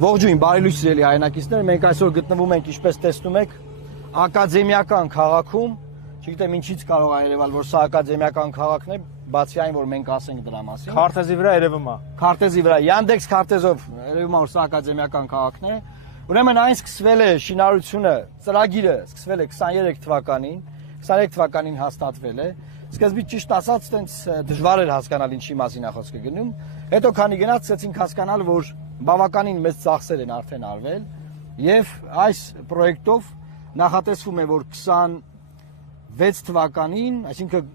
Ողջույն, բարի լույս սիրելի հայրենակիցներ, մենք այսօր գտնվում ենք, ինչպես տեսնում եք, ակադեմիական քաղաքում, չգիտեմ ինչից կարող է երևալ, որ սա ակադեմիական քաղաքն է, բացի այն, որ մենք ասենք դրա մասին։ Քարտեզի վրա երևում է։ Քարտեզի վրա, Yandex քարտեզով երևում է, որ սա ակադեմիական քաղաքն է։ Ուրեմն այն սկսվել է շինարարությունը, ծրագիրը սկսվել է 23 թվականին, 23 թվականին հաստատվել է։ Սկզբից ճիշտ ասած, տենց դժվար էր հասկանալ ինչի մասին է խոսքը գնում։ Հետո քանի գնաց, սկսեցինք հասկանալ, որ բավականին մեծ ծախսեր են արդեն արվել եւ այս պրոյեկտով նախատեսվում է, որ 26 թվականին, այսինքն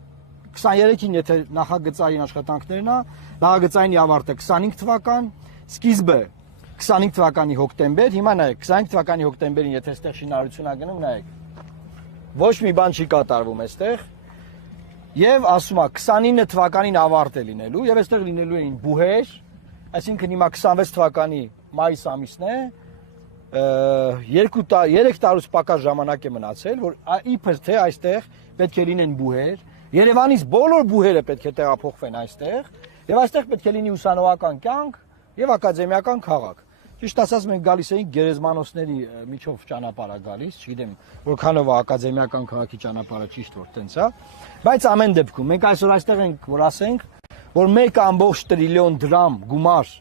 23-ին եթե նախագծային աշխատանքներն է, նախագծային ավարտը 25 թվական, սկիզբը 25 թվականի հոկտեմբեր, հիմա նայեք, 25 թվականի հոկտեմբերին եթե այստեղ շինարարություն ա գնում, նայեք, ոչ մի բան չի կատարվում այստեղ եւ ասում է 29 թվականին ավարտ է լինելու եւ այստեղ լինելու էին բուհեր, այսինքն հիմա 26 թվականի մայիս ամիսն է, 3 տարուց պակաս ժամանակ է մնացել, որ իբր թե այստեղ պետք է լինեն բուհեր, Երևանից բոլոր բուհերը պետք է տեղափոխվեն այստեղ, եւ այստեղ պետք է լինի ուսանողական կյանք եւ ակադեմիական քաղաք։ Ճիշտ ասած մենք գալիս էինք գերեզմանոցների միջով ճանապարհա գալիս, չգիտեմ որքանով է ակադեմիական քաղաքի ճանապարհը ճիշտ որ տենց է, բայց ամեն դեպքում մենք այսօր այստեղ ենք, որ ասենք, որ 1.1 տրիլիոն դրամ գումար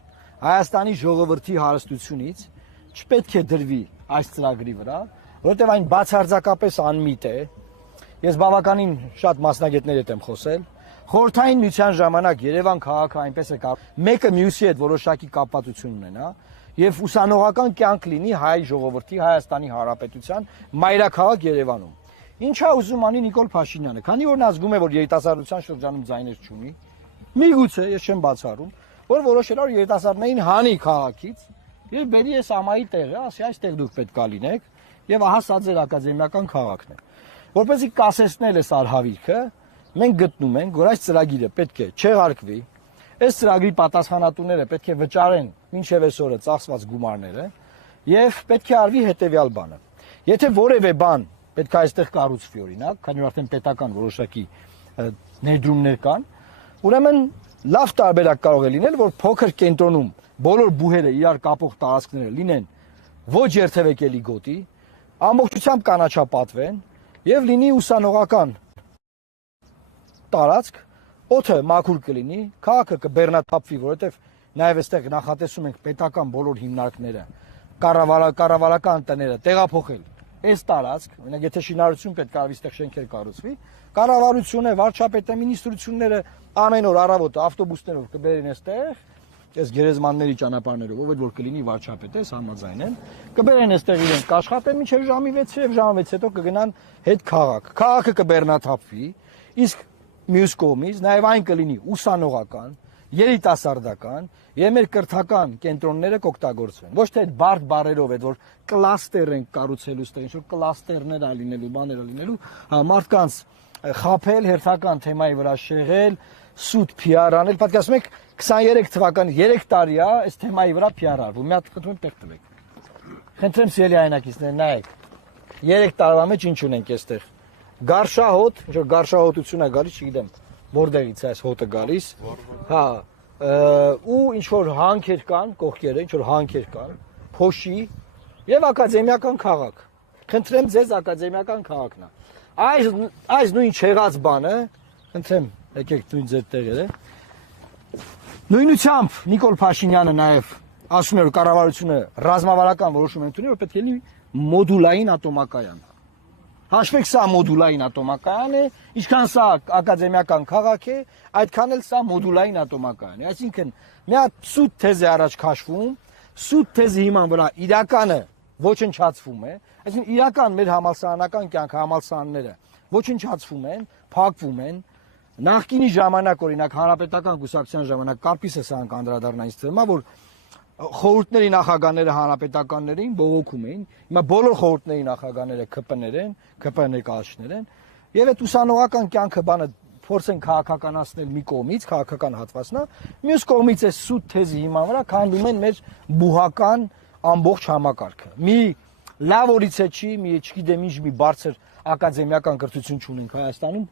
Հայաստանի ժողովրդի հարստությունից չպետք է դրվի այս ծրագրի վրա, որովհետև այն բացարձակապես անմիտ է։ Ես բավականին շատ մասնագետների հետ եմ խոսել։ Խորհրդային միության ժամանակ Երևան քաղաքը այնպես է մեկը մյուսի հետ որոշակի կապվածություն ունենա եւ ուսանողական կյանք լինի հայ ժողովրդի Հայաստանի Հանրապետության մայրաքաղաք Երևանում։ Ինչա ուզում անի Նիկոլ Փաշինյանը, քանի որ նա զգում է, որ երիտասարդության շրջանում ձայներ չունի, միգուցե ես չեմ բացառում, որ որոշել որ երիտասարդներին հանի քաղաքից եւ բերի այս ամայի տեղը, ասի այստեղ դուք պետք է լինեք եւ ահա սա ձեր ակադեմիական քաղաքն է։ Որպեսզի կասեցնել այս արհավիրքը, մենք գտնում ենք, որ այս ծրագիրը պետք է չեղարկվի, այս ծրագրի պատասխանատուները պետք է վճարեն մինչև այսօրը ծախսված գումարները եւ պետք է արվի հետեւյալ բանը։ Եթե որևէ բան պետք է այստեղ կառուցվի օրինակ, քանի որ արդեն պետական որոշակի ներդրումներ կան, ուրեմն լավ տարբերակ կարող է լինել, որ փոքր կենտրոնում բոլոր բուհերը իրար կապող տարածքները լինեն ոչ երթևեկելի գոտի, ամբողջությամբ կանաչապատվեն եւ լինի ուսանողական տարածք, օդը մաքուր կլինի, քաղաքը կբեռնաթափվի, որովհետեւ նաեւ այստեղ նախատեսում ենք պետական բոլոր հիմնարկները, կառավարական տները տեղափոխել այս տարածք, օրինակ եթե շինարարություն պետք է արվի, այստեղ շենքեր կառուցվի, կառավարությունը, վարչապետը, մինիստրությունները ամեն օր առավոտը ավտոբուսներով կբերեն այստեղ, այս գերեզմանների ճանապարհներով, ով որ կլինի վարչապետը, համաձայն են, կբերեն այստեղ իրենք կաշխատեն մինչև ժամի 6 եւ ժամի 6 հետո կգնան հետ քաղաք։ Քաղաքը կբեռնաթափվի, իսկ մյուս կողմից նաեւ այն կլինի ուսանողական, երիտասարդական եւ մեր կրթական կենտրոնները կօգտագործվեն։ Ոչ թե այդ բարդ բարերով այդ որ կլաստեր են կառուցելու, այստեղ ինչ որ կլաստերներ ա լինելու, բաներ ա լինելու, մարդկանց խաբել, հերթական թեմայի վրա շեղել, սուտ PR անել, պատկերացնում եք 23 թվականի 3 տարի է այս թեմայի վրա PR արվում։ Մի հատ խնդրում եմ տեղ տվեք։ Խնդրեմ սիրելի հայրենակիցներ, նայեք։ 3 տարվա մեջ ինչ ունենք այստեղ։ Գարշահոտ, ինչ որ գարշահոտություն է գալիս, չգիտեմ, որտեղից է այս հոտը գալիս։ Հա, ու ինչ որ հանքեր կան, կողքերը, ինչ որ հանքեր կան, փոշի եւ ակադեմիական քաղաք։ Խնդրեմ ձեզ ակադեմիական քաղաքն է։ Այս նույն չեղած բանը, խնդրեմ, եկեք նույն ձեր տեղերը։ Նույնությամբ Նիկոլ Փաշինյանը նաև ասում է, որ կառավարությունը ռազմավարական որոշում է ընդունել, որ պետք է լինի մոդուլային ատոմակայան։ Հաշվեք, սա մոդուլային ատոմակայան է, ինչքան սա ակադեմիական քաղաք է, այդքան էլ սա մոդուլային ատոմակայան է։ Այսինքն, մի հատ սուտ թեզ է առաջ քաշվում, սուտ թեզի հիման վրա իրականը ոչնչացվում է, այսինքն իրական մեր համալսարանական կյանք համալսարանները ոչնչացվում են, փակվում են։ Նախկինի ժամանակ օրինակ հանրապետական կուսակցության ժամանակ Կարպիսը սրանք անդրադառնա ինձ թվում է, որ խորհուրդների նախագահները հանրապետականներին բողոքում էին, հիմա բոլոր խորհուրդների նախագահները ԿՊ-ներ են, ԿՊ ներկայացուցիչներ են, եւ այդ ուսանողական կյանքը բանը փորձեն քաղաքականացնել մի կողմից, քաղաքական հատվածն է, մյուս կողմից է սուտ թեզի հիման վրա քանդում են մեր բուհական ամբողջ համակարգը։ Մի լավ օրից է չի, մի չգիտեմ ինչ մի բարձր ակադեմիական կրթություն չունենք Հայաստանում,